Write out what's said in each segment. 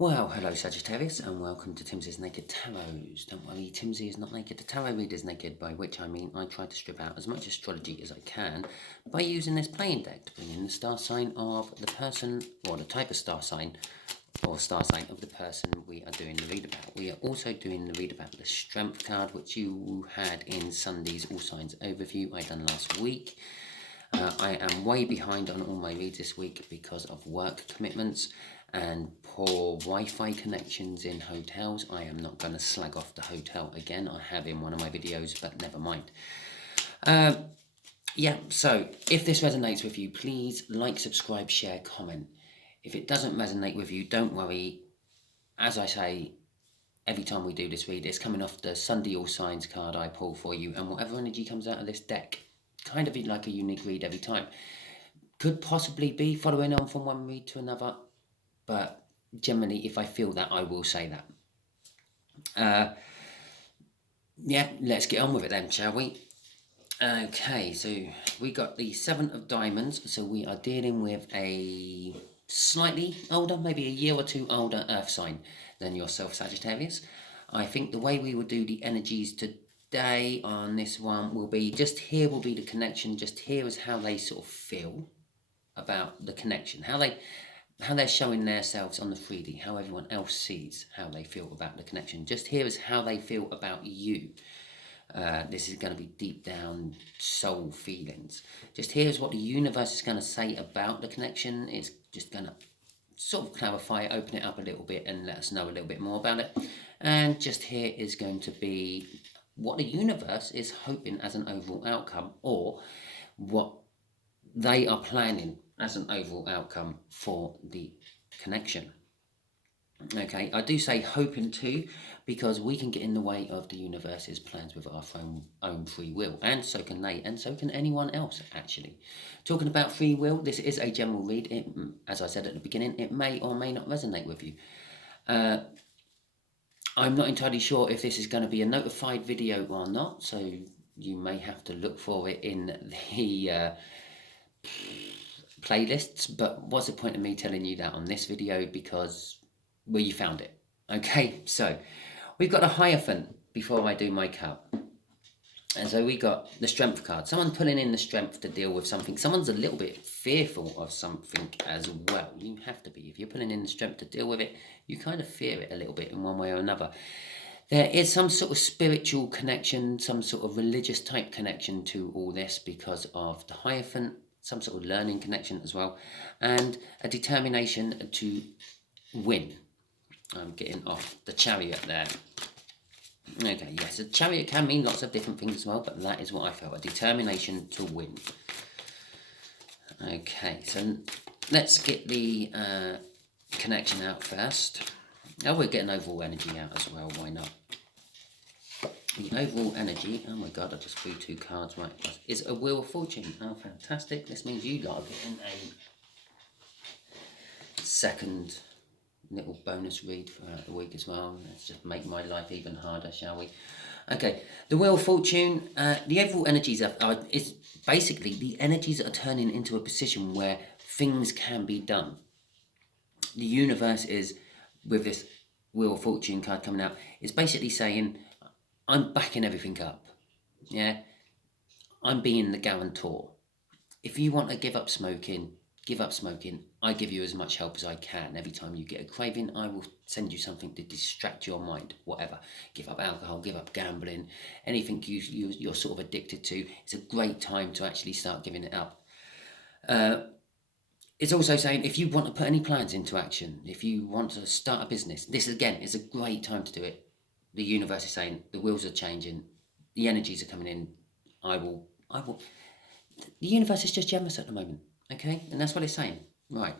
Well, hello Sagittarius and welcome to Timsy's Naked Tarots. Don't worry, Timsy is not naked, the tarot reader's naked, by which I mean I try to strip out as much astrology as I can by using this playing deck to bring in the star sign of the person, or the type of star sign, or star sign of the person we are doing the read about. We are also doing the read about the Strength card, which you had in Sunday's All Signs overview I done last week. I am way behind on all my reads this week because of work commitments and poor Wi-Fi connections in hotels. I am not going to slag off the hotel again. I have in one of my videos, but never mind. Yeah, so if this resonates with you, please like, subscribe, share, comment. If it doesn't resonate with you, don't worry. As I say, every time we do this read, it's coming off the Sunday All Signs card I pull for you, and whatever energy comes out of this deck, kind of like a unique read every time. Could possibly be following on from one read to another, but generally, if I feel that, I will say that. Yeah, let's get on with it then, shall we? Okay, so we got the Seven of Diamonds, so we are dealing with a slightly older, maybe a year or two older earth sign than yourself, Sagittarius. I think the way we will do the energies today on this one will be, just here will be the connection, just here is how they sort of feel about the connection, how they're showing themselves on the 3D, how everyone else sees how they feel about the connection. Just here is how they feel about you. This is going to be deep down soul feelings. Just here's what the universe is going to say about the connection. It's just going to sort of clarify it, open it up a little bit and let us know a little bit more about it. And just here is going to be what the universe is hoping as an overall outcome, or what they are planning as an overall outcome for the connection. Okay, I do say hoping to, because we can get in the way of the universe's plans with our own free will, and so can they, and so can anyone else, actually. Talking about free will, this is a general read. It, as I said at the beginning, it may or may not resonate with you. I'm not entirely sure if this is going to be a notified video or not, so you may have to look for it in the playlists, but what's the point of me telling you that on this video, because well, you found it. Okay, so we've got a Hierophant before I do my cup. And so we got the Strength card. Someone pulling in the strength to deal with something. Someone's a little bit fearful of something as well. You have to be. If you're pulling in the strength to deal with it, you kind of fear it a little bit in one way or another. There is some sort of spiritual connection, some sort of religious type connection to all this because of the Hierophant, some sort of learning connection as well, and a determination to win. I'm getting off the Chariot there. Okay, yes, a Chariot can mean lots of different things as well, but that is what I felt, a determination to win. Okay, so let's get the connection out first. Oh, we're getting overall energy out as well, why not? The overall energy, oh my god, I just threw two cards, right, is a Wheel of Fortune. Oh, fantastic. This means you lot are getting a second little bonus read throughout the week as well. Let's just make my life even harder, shall we? Okay, the Wheel of Fortune, the overall energies is basically the energies are turning into a position where things can be done. The universe is, with this Wheel of Fortune card coming out, is basically saying, I'm backing everything up. Yeah, I'm being the guarantor. If you want to give up smoking, give up smoking. I give you as much help as I can. Every time you get a craving, I will send you something to distract your mind, whatever. Give up alcohol, give up gambling, anything you're sort of addicted to. It's a great time to actually start giving it up. It's also saying, if you want to put any plans into action, if you want to start a business, this again is a great time to do it. The universe is saying, the wheels are changing, the energies are coming in. I will. The universe is just generous at the moment, okay? And that's what it's saying. Right.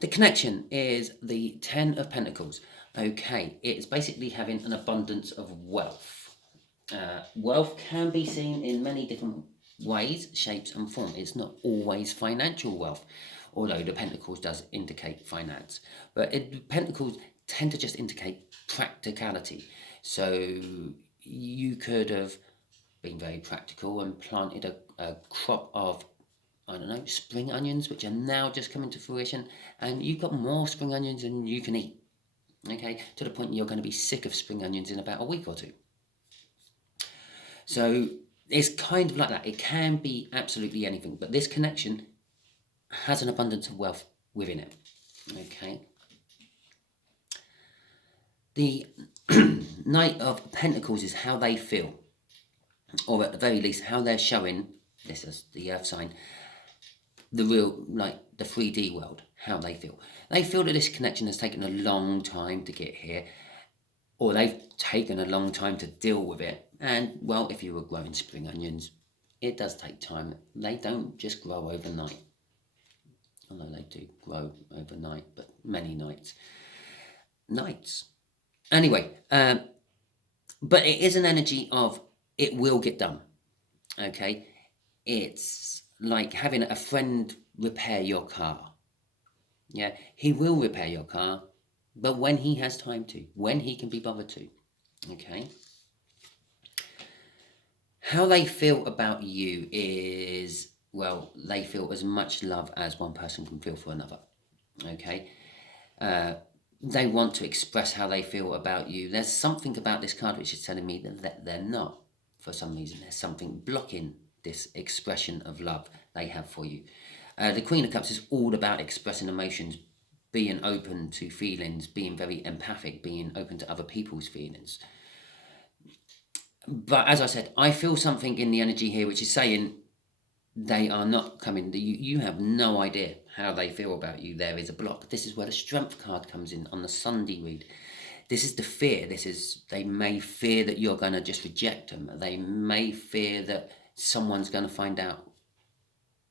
The connection is the Ten of Pentacles. Okay, it's basically having an abundance of wealth. Wealth can be seen in many different ways, shapes and form. It's not always financial wealth, although the Pentacles does indicate finance. But Pentacles tend to just indicate practicality. So you could have been very practical and planted a crop of I don't know, spring onions, which are now just coming to fruition, and you've got more spring onions than you can eat. Okay, to the point you're going to be sick of spring onions in about a week or two. So it's kind of like that. It can be absolutely anything, but this connection has an abundance of wealth within it. Okay. The Knight of Pentacles is how they feel, or at the very least, how they're showing, this is the Earth sign, the real, like the 3D world, how they feel. They feel that this connection has taken a long time to get here, or they've taken a long time to deal with it. And, well, if you were growing spring onions, it does take time. They don't just grow overnight. Although they do grow overnight, but many nights. Anyway, but it is an energy of it will get done. Okay? It's like having a friend repair your car. Yeah? He will repair your car, but when he has time to, when he can be bothered to. Okay? How they feel about you is, well, they feel as much love as one person can feel for another. Okay? They want to express how they feel about you. There's something about this card which is telling me that they're not, for some reason. There's something blocking this expression of love they have for you. The Queen of Cups is all about expressing emotions, being open to feelings, being very empathic, being open to other people's feelings. But as I said, I feel something in the energy here which is saying they are not coming. You have no idea how they feel about you. There is a block. This is where the Strength card comes in on the Sunday read. This is the fear. They may fear that you're going to just reject them. They may fear that someone's going to find out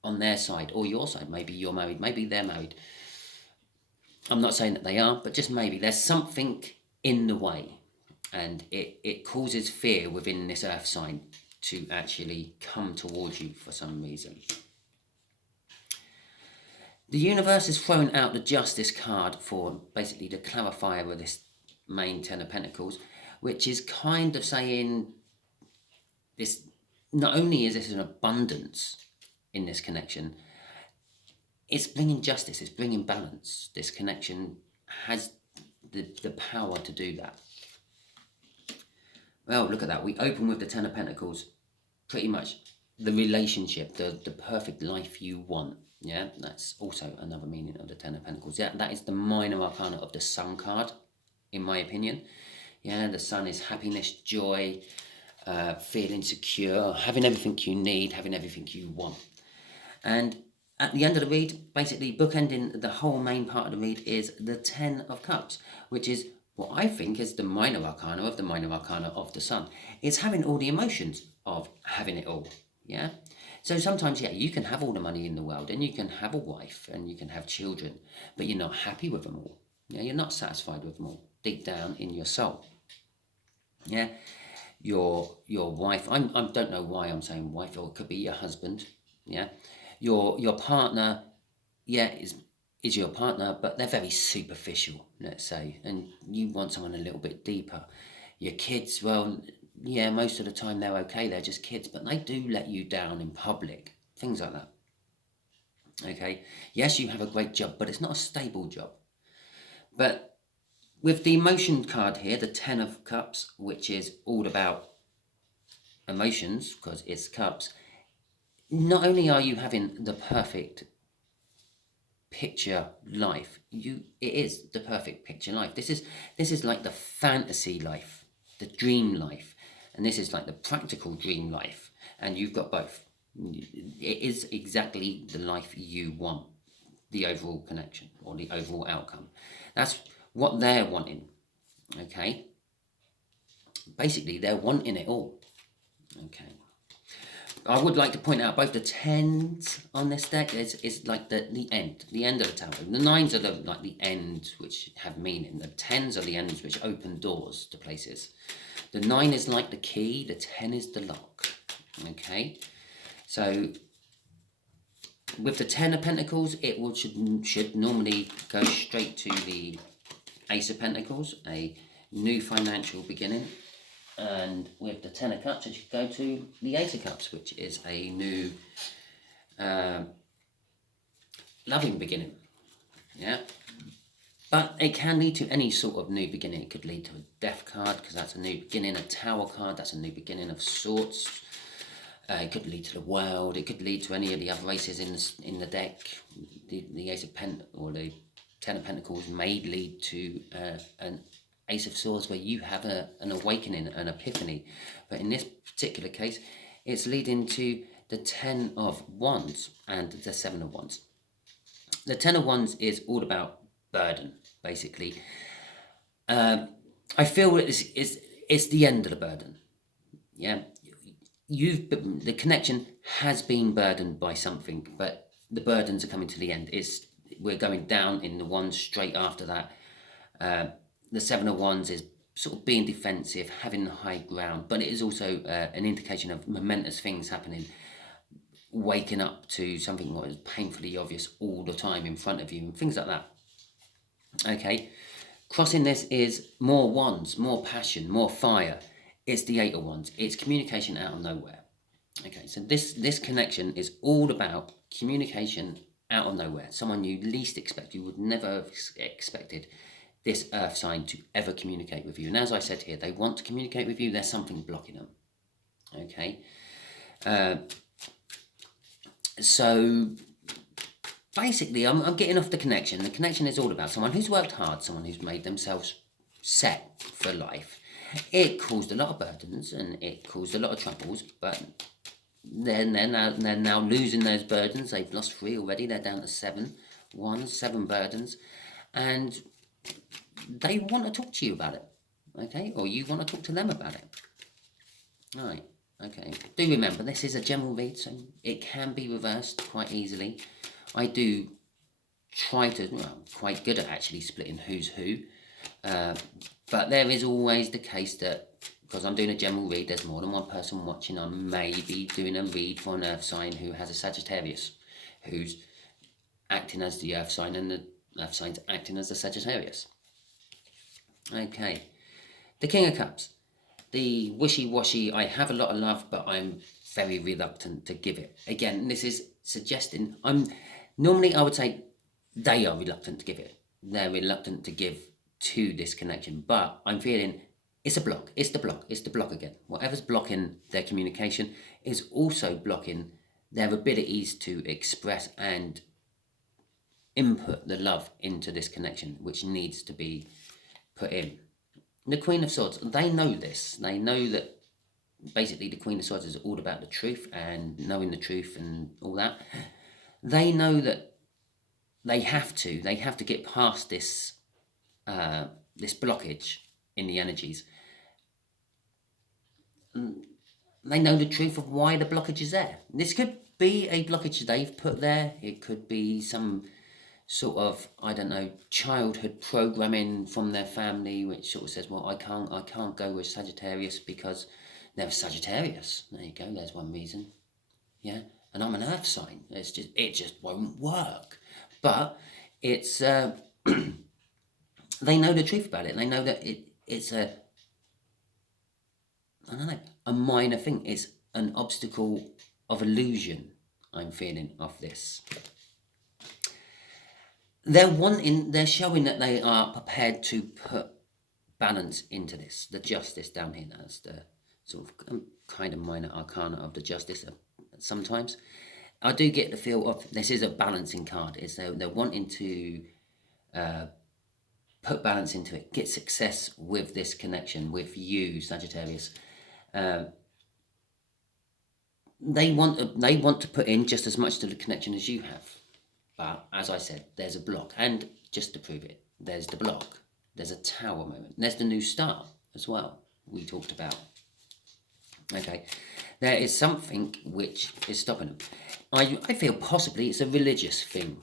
on their side or your side. Maybe you're married. Maybe they're married. I'm not saying that they are, but just maybe. There's something in the way. And it causes fear within this Earth sign to actually come towards you for some reason. The universe has thrown out the Justice card for basically the clarifier of this main Ten of Pentacles, which is kind of saying this, not only is this an abundance in this connection, it's bringing justice, it's bringing balance. This connection has the power to do that. Well, look at that. We open with the Ten of Pentacles. Pretty much the relationship, the perfect life you want. Yeah, that's also another meaning of the Ten of Pentacles. Yeah, that is the minor arcana of the Sun card, in my opinion. Yeah, the Sun is happiness, joy, feeling secure, having everything you need, having everything you want. And at the end of the read, basically bookending the whole main part of the read is the Ten of Cups, which is what I think is the minor arcana of the minor arcana of the Sun. It's having all the emotions of having it all, yeah? So sometimes, yeah, you can have all the money in the world and you can have a wife and you can have children, but you're not happy with them all. Yeah, you're not satisfied with them all, deep down in your soul. Yeah, your wife, I don't know why I'm saying wife, or it could be your husband, yeah? Your partner, yeah, is your partner, but they're very superficial, let's say, and you want someone a little bit deeper. Your kids, well, yeah, most of the time they're okay, they're just kids, but they do let you down in public, things like that. Okay, yes, you have a great job, but it's not a stable job. But with the emotion card here, the Ten of Cups, which is all about emotions, because it's cups, not only are you having the perfect picture life, it is the perfect picture life. This is like the fantasy life, the dream life, and this is like the practical dream life, and you've got both. It is exactly the life you want, the overall connection or the overall outcome. That's what they're wanting. Okay, basically they're wanting it all. Okay, I would like to point out both the tens on this deck is like the end of the tower. The nines are like the ends which have meaning. The tens are the ends which open doors to places. The 9 is like the key, the 10 is the lock. Okay, so with the 10 of Pentacles, it should normally go straight to the Ace of Pentacles, a new financial beginning. And with the 10 of Cups, it should go to the 8 of Cups, which is a new loving beginning. Yeah. But it can lead to any sort of new beginning. It could lead to a death card, because that's a new beginning. A tower card, that's a new beginning of sorts. It could lead to the world. It could lead to any of the other races in the deck. The Ace of or the Ten of Pentacles may lead to an Ace of Swords, where you have an awakening, an epiphany. But in this particular case, it's leading to the Ten of Wands and the Seven of Wands. The Ten of Wands is all about burden, basically. I feel it's the end of the burden. Yeah, the connection has been burdened by something, but the burdens are coming to the end. We're going down in the Wands straight after that. The Seven of Wands is sort of being defensive, having the high ground, but it is also an indication of momentous things happening. Waking up to something that is painfully obvious all the time in front of you, and things like that. Okay, crossing this is more wands, more passion, more fire. It's the Eight of Wands. It's communication out of nowhere. Okay, so this connection is all about communication out of nowhere. Someone you least expect. You would never have expected this earth sign to ever communicate with you. And as I said here, they want to communicate with you. There's something blocking them. Okay. So basically, I'm getting off the connection. The connection is all about someone who's worked hard, someone who's made themselves set for life. It caused a lot of burdens and it caused a lot of troubles, but they're now losing those burdens. They've lost 3 already. They're down to 7 burdens, and they want to talk to you about it. Okay, or you want to talk to them about it. All right. Okay, do remember this is a general read, so it can be reversed quite easily. I do try to, I'm quite good at actually splitting who's who, but there is always the case that, because I'm doing a general read, there's more than one person watching. I may be doing a read for an earth sign who has a Sagittarius, who's acting as the earth sign, and the earth sign's acting as the Sagittarius. Okay, the King of Cups. The wishy-washy, I have a lot of love, but I'm very reluctant to give it. Again, this is suggesting, normally I would say they are reluctant to give it. They're reluctant to give to this connection, but I'm feeling it's a block. It's the block again. Whatever's blocking their communication is also blocking their abilities to express and input the love into this connection, which needs to be put in. The Queen of Swords, they know this. They know that basically the Queen of Swords is all about the truth and knowing the truth and all that. They know that they have to get past this this blockage in the energies. They know the truth of why the blockage is there. This could be a blockage they've put there. It could be some sort of, I don't know, childhood programming from their family, which sort of says, well, I can't go with Sagittarius because they're a Sagittarius. There you go. There's one reason. Yeah, and I'm an Earth sign. It just won't work. But it's they know the truth about it. They know that it's I don't know, a minor thing. It's an obstacle of illusion. I'm feeling of this. They're showing that they are prepared to put balance into this. The Justice down here, that's the sort of kind of minor arcana of the Justice sometimes. I do get the feel of this is a balancing card. They're wanting to put balance into it, get success with this connection with you, Sagittarius. They want to put in just as much to the connection as you have. But as I said, there's a block, and just to prove it, there's the block. There's a tower moment. There's the new star as well we talked about. Okay, there is something which is stopping them. I feel possibly it's a religious thing.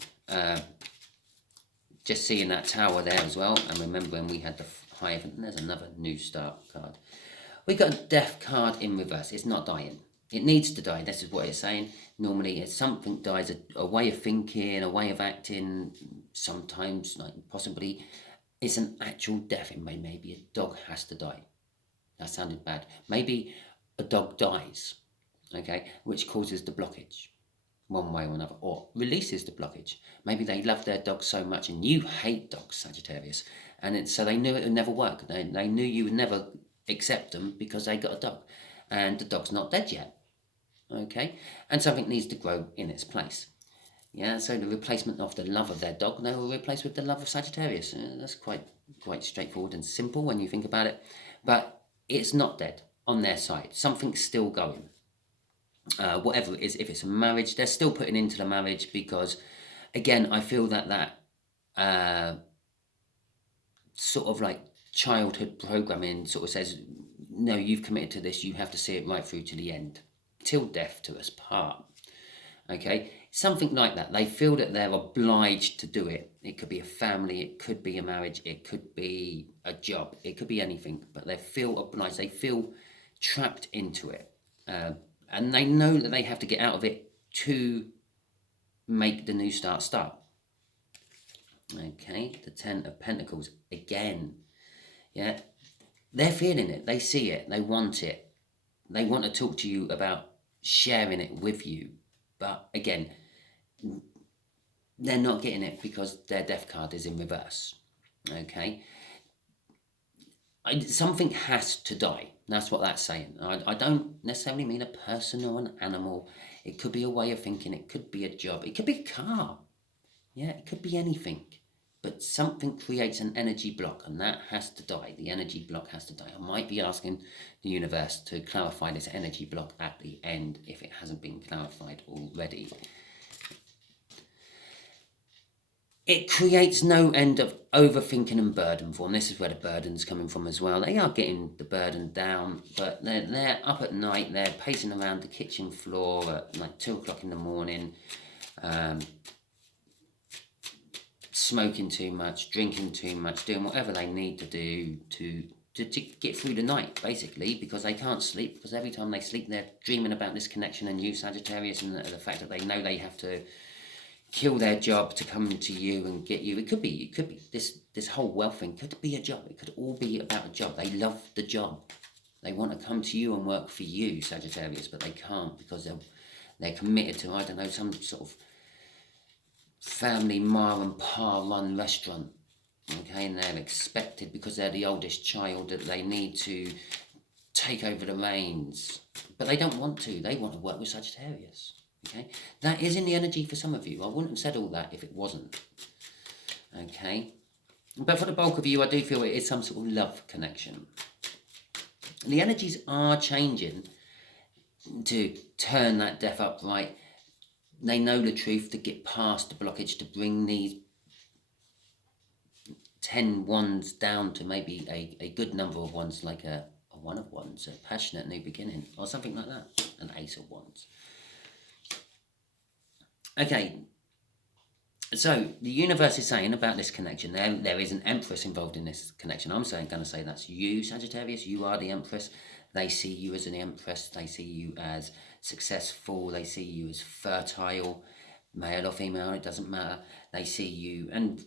Just seeing that tower there as well, and remember when we had the Hive, and there's another new star card. We got a death card in reverse. It's not dying. It needs to die. This is what it's saying. Normally, if something dies, a way of thinking, a way of acting, sometimes, like possibly, it's an actual death. Maybe a dog has to die. That sounded bad. Maybe a dog dies, okay, which causes the blockage. one way or another, or releases the blockage. Maybe they love their dog so much, and you hate dogs, Sagittarius, and so they knew it would never work. They knew you would never accept them because they got a dog, and the dog's not dead yet. Okay, and something needs to grow in its place. Yeah, so the replacement of the love of their dog, they will replace with the love of Sagittarius. That's quite straightforward and simple when you think about it. But it's not dead on their side. Something's still going. Whatever it is, if it's a marriage, they're still putting into the marriage because, again, I feel that sort of like childhood programming sort of says, no, you've committed to this, you have to see it right through to the end. Till death do us part. Okay, something like that. They feel that they're obliged to do it. It could be a family, it could be a marriage, it could be a job, it could be anything, but they feel obliged, they feel trapped into it. And they know that they have to get out of it to make the new start. Okay, the Ten of Pentacles again. Yeah, they're feeling it, they see it, they want it. They want to talk to you about sharing it with you. But again, they're not getting it because their death card is in reverse. Okay? Something has to die. That's what that's saying. I don't necessarily mean a person or an animal. It could be a way of thinking. It could be a job. It could be a car. Yeah, it could be anything. But something creates an energy block, and that has to die. The energy block has to die. I might be asking the universe to clarify this energy block at the end if it hasn't been clarified already. It creates no end of overthinking and burden for them. This is where the burden's coming from as well. They are getting the burden down, but they're up at night. They're pacing around the kitchen floor at like 2 o'clock in the morning. Smoking too much, drinking too much, doing whatever they need to do to get through the night, basically, because they can't sleep, because every time they sleep they're dreaming about this connection and you, Sagittarius, and the fact that they know they have to kill their job to come to you and get you. It could be this whole wealth thing could be a job. It could all be about a job. They love the job. They want to come to you and work for you, Sagittarius, but they can't because they're committed to, I don't know, some sort of family ma and pa run restaurant. Okay, and they're expected, because they're the oldest child, that they need to take over the reins, but they don't want to. They want to work with Sagittarius. Okay, that is in the energy for some of you. I wouldn't have said all that if it wasn't. Okay, but for the bulk of you, I do feel it is some sort of love connection. And the energies are changing to turn that death upright. They know the truth, to get past the blockage, to bring these 10 wands down to maybe a good number of wands, like a one of wands, a passionate new beginning, or something like that, an ace of wands. Okay, so the universe is saying about this connection, there is an Empress involved in this connection. I'm going to say that's you, Sagittarius. You are the Empress. They see you as an Empress. They see you as successful. They see you as fertile, male or female, it doesn't matter. They see you, and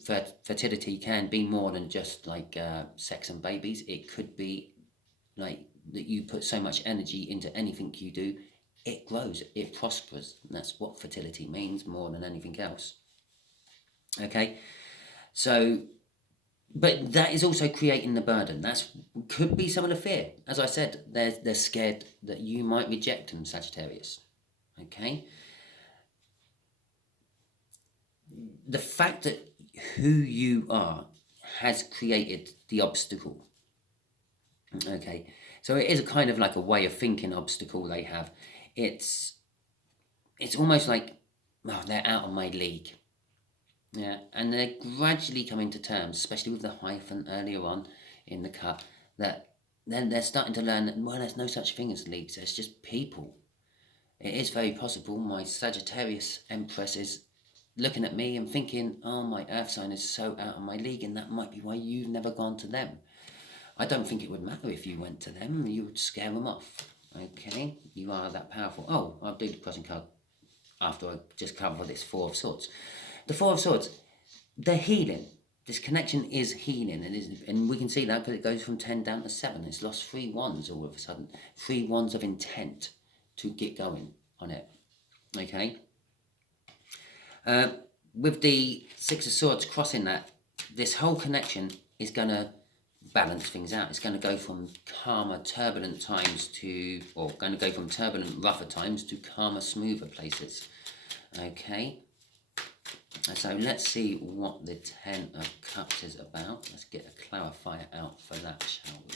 fertility can be more than just like sex and babies. It could be like that you put so much energy into anything you do, it grows, it prospers. And that's what fertility means more than anything else. Okay, so, but that is also creating the burden. That could be some of the fear. As I said, they're scared that you might reject them, Sagittarius. Okay, the fact that who you are has created the obstacle. Okay, so it is a kind of like a way of thinking obstacle they have. It's almost like, oh, they're out of my league. Yeah, and they're gradually coming to terms, especially with the hyphen earlier on in the cut, that then they're starting to learn that, well, there's no such thing as leagues, there's just people. It is very possible my Sagittarius Empress is looking at me and thinking, oh, my earth sign is so out of my league, and that might be why you've never gone to them. I don't think it would matter if you went to them, you would scare them off. Okay, you are that powerful. Oh, I'll do the crossing card after I just cover this Four of Swords. The Four of Swords, they're healing. This connection is healing, and we can see that because it goes from 10 down to 7. It's lost 3 wands all of a sudden. 3 wands of intent to get going on it. Okay? With the Six of Swords crossing that, this whole connection is going to balance things out. It's going to go from calmer, turbulent times to, or going to go from turbulent, rougher times to calmer, smoother places. Okay. So let's see what the Ten of Cups is about. Let's get a clarifier out for that, shall we?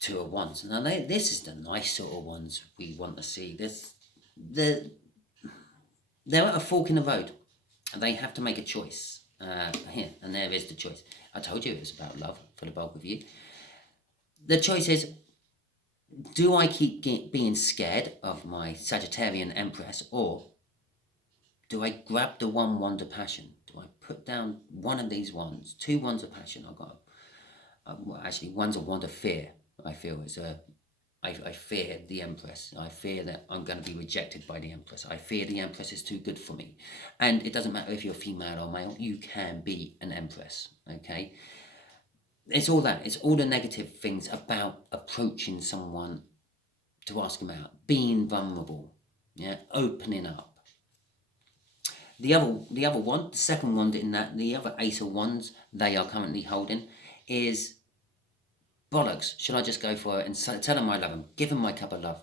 Two of Wands. Now, this is the nice sort of ones we want to see. They're at a fork in the road, and they have to make a choice. Here, and there is the choice. I told you it was about love for the bulk of you. The choice is, do I keep being scared of my Sagittarian Empress, or do I grab the one wand of passion? Do I put down one of these wands, two wands of passion? I've got, actually, one's a wand of fear. I feel I fear the Empress. I fear that I'm going to be rejected by the Empress. I fear the Empress is too good for me. And it doesn't matter if you're female or male, you can be an Empress, okay? It's all that. It's all the negative things about approaching someone to ask them out, being vulnerable, yeah, opening up. The other one, the second one in that, the other Ace of Wands they are currently holding is bollocks. Should I just go for it and tell them I love them, give them my cup of love,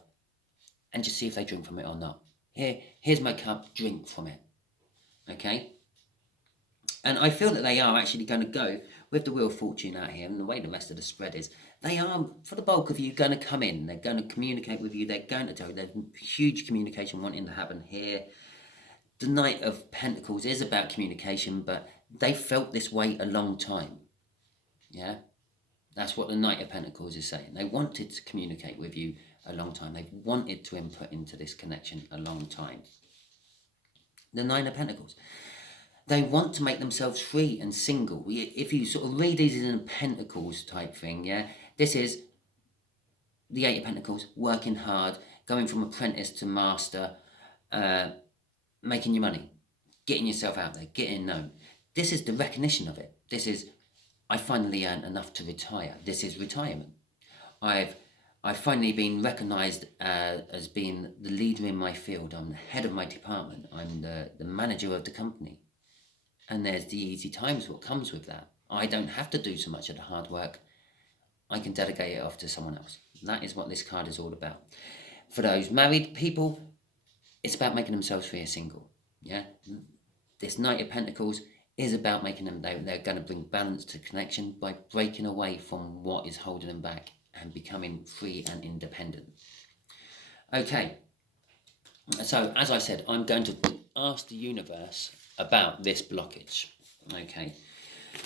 and just see if they drink from it or not? Here's my cup, drink from it. Okay? And I feel that they are actually going to go with the Wheel of Fortune out here, and the way the rest of the spread is, they are, for the bulk of you, going to come in. They're going to communicate with you. They're going to tell you. There's huge communication wanting to happen here. The Knight of Pentacles is about communication, but they felt this way a long time. Yeah? That's what the Knight of Pentacles is saying. They wanted to communicate with you a long time. They've wanted to input into this connection a long time. The Nine of Pentacles. They want to make themselves free and single. If you sort of read these in a Pentacles type thing, yeah, this is the Eight of Pentacles, working hard, going from apprentice to master, making your money, getting yourself out there, getting known. This is the recognition of it. This is, I finally earned enough to retire. This is retirement. I've finally been recognised as being the leader in my field. I'm the head of my department. I'm the manager of the company. And there's the easy times, what comes with that. I don't have to do so much of the hard work. I can delegate it off to someone else. That is what this card is all about. For those married people, it's about making themselves free and single. Yeah, this Knight of Pentacles is about making them, they're going to bring balance to connection by breaking away from what is holding them back and becoming free and independent. Okay, so as I said, I'm going to ask the universe about this blockage. Okay,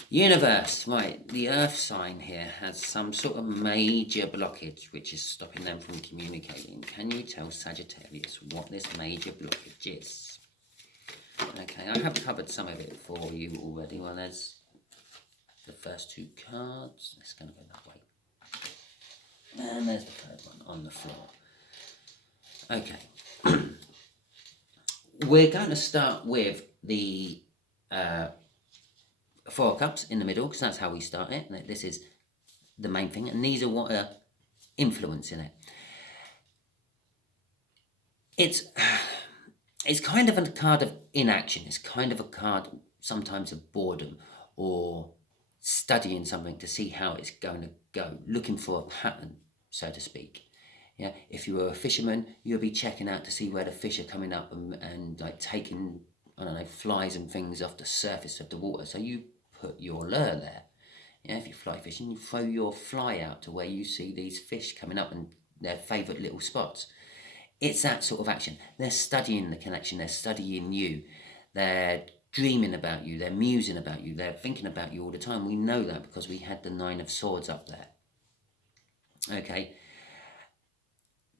universe, right, the earth sign here has some sort of major blockage which is stopping them from communicating. Can you tell Sagittarius what this major blockage is? Okay, I have covered some of it for you already. Well, there's the first two cards. It's going to go that way. And there's the third one on the floor. Okay. We're going to start with the Four of Cups in the middle, because that's how we start it. This is the main thing, and these are what are influencing it. It's kind of a card of inaction. It's kind of a card sometimes of boredom or studying something to see how it's going to go, looking for a pattern, so to speak. Yeah, if you were a fisherman, you'll be checking out to see where the fish are coming up and like taking, I don't know, flies and things off the surface of the water. So you put your lure there. Yeah, if you fly fishing, you throw your fly out to where you see these fish coming up and their favourite little spots. It's that sort of action. They're studying the connection. They're studying you. They're dreaming about you. They're musing about you. They're thinking about you all the time. We know that because we had the Nine of Swords up there. Okay.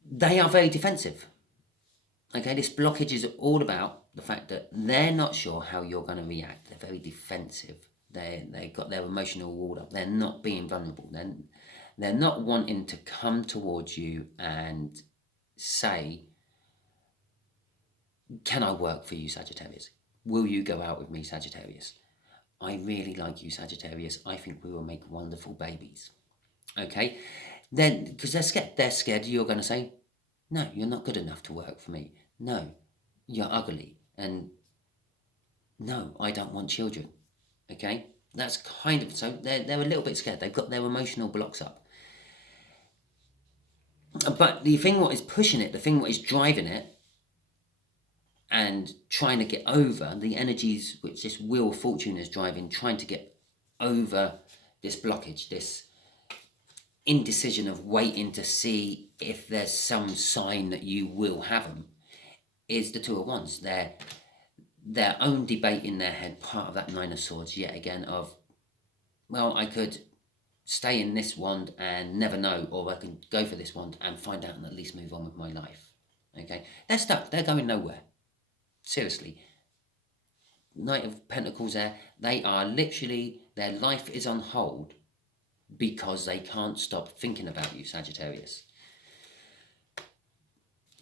They are very defensive. Okay, this blockage is all about the fact that they're not sure how you're going to react. They're very defensive. They've got their emotional wall up. They're not being vulnerable. They're not wanting to come towards you and say, can I work for you, Sagittarius? Will you go out with me, Sagittarius? I really like you, Sagittarius. I think we will make wonderful babies. Okay? Then, because they're scared you're going to say, no, you're not good enough to work for me. No, you're ugly, and no, I don't want children. Okay, that's kind of, so they're a little bit scared. They've got their emotional blocks up. But the thing what is pushing it, the thing what is driving it, and trying to get over the energies which this wheel of fortune is driving, trying to get over this blockage, this indecision of waiting to see if there's some sign that you will have them, is the Two of Wands. Their own debate in their head, part of that Nine of Swords yet again, of, well, I could stay in this wand and never know, or I can go for this wand and find out and at least move on with my life. Okay, they're stuck. They're going nowhere. Seriously. Knight of Pentacles there. They are literally, their life is on hold because they can't stop thinking about you, Sagittarius.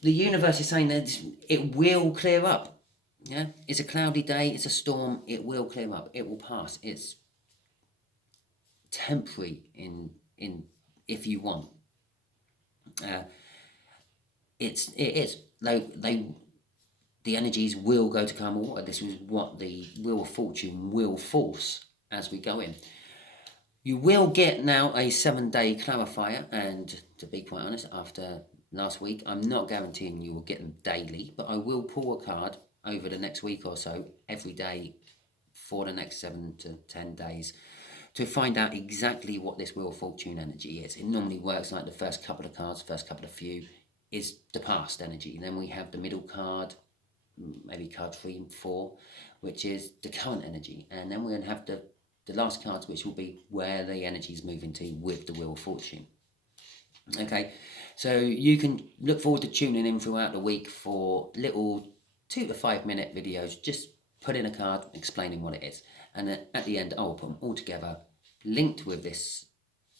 The universe is saying that it will clear up. Yeah, it's a cloudy day, it's a storm, it will clear up, it will pass. It's temporary in if you want. It is. The energies will go to calm water. This is what the Wheel of Fortune will force as we go in. You will get now a 7-day clarifier, and to be quite honest, after last week, I'm not guaranteeing you will get them daily, but I will pull a card over the next week or so, every day for the next 7 to 10 days, to find out exactly what this Wheel of Fortune energy is. It normally works like the first couple of cards, first couple of few, is the past energy. And then we have the middle card, maybe card 3 and 4, which is the current energy. And then we're going to have the last cards, which will be where the energy is moving to with the Wheel of Fortune. Okay, so you can look forward to tuning in throughout the week for little 2 to 5 minute videos. Just put in a card explaining what it is. And then at the end, I will put them all together, linked with this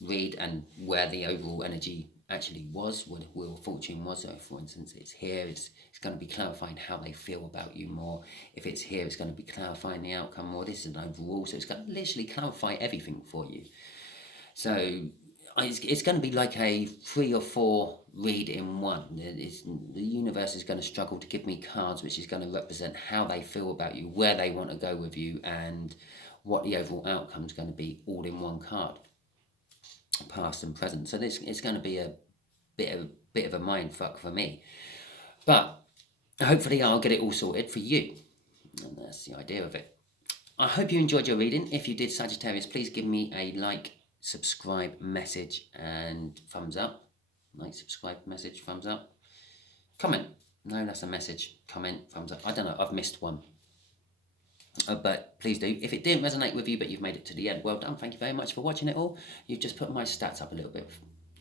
read and where the overall energy actually was, what the Wheel of Fortune was. So for instance, it's here, it's going to be clarifying how they feel about you more. If it's here, it's going to be clarifying the outcome more. This is an overall, so it's going to literally clarify everything for you. So it's going to be like a 3 or 4 read in one. The universe is going to struggle to give me cards which is going to represent how they feel about you, where they want to go with you, and what the overall outcome is going to be, all in one card, past and present. So this it's going to be a bit of a mind fuck for me, but hopefully I'll get it all sorted for you, and that's the idea of it. I hope you enjoyed your reading. If you did, Sagittarius, please give me a like, subscribe, message, and thumbs up. Like, subscribe, message, thumbs up. Comment. No, that's a message. Comment, thumbs up. I don't know. I've missed one. But please do. If it didn't resonate with you, but you've made it to the end, well done. Thank you very much for watching it all. You've just put my stats up a little bit.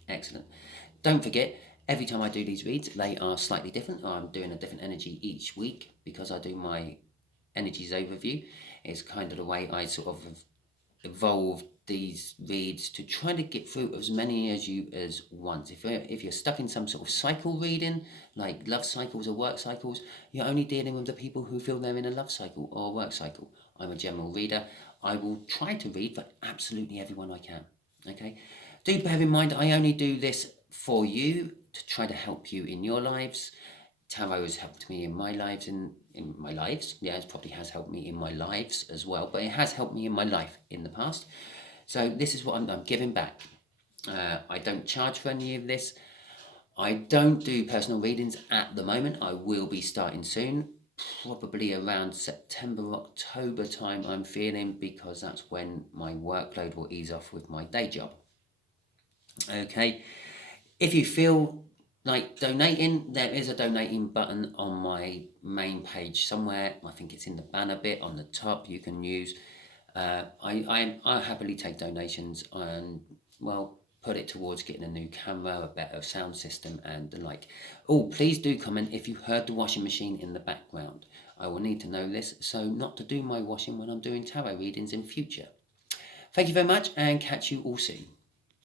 Excellent. Don't forget, every time I do these reads, they are slightly different. I'm doing a different energy each week because I do my energies overview. It's kind of the way I sort of evolved these reads to try to get through as many as you as once. If you're stuck in some sort of cycle reading, like love cycles or work cycles, you're only dealing with the people who feel they're in a love cycle or a work cycle. I'm a general reader. I will try to read for absolutely everyone I can. Okay, do bear in mind I only do this for you to try to help you in your lives. Tarot has helped me in my lives, in my lives. Yeah, it probably has helped me in my lives as well, but it has helped me in my life in the past. So this is what I'm giving back. I don't charge for any of this. I don't do personal readings at the moment. I will be starting soon, probably around September, October time I'm feeling, because that's when my workload will ease off with my day job. Okay, if you feel like donating, there is a donating button on my main page somewhere. I think it's in the banner bit on the top. You can use. I happily take donations and, well, put it towards getting a new camera, a better sound system, and the like. Oh, please do comment if you heard the washing machine in the background. I will need to know this, so not to do my washing when I'm doing tarot readings in future. Thank you very much, and catch you all soon.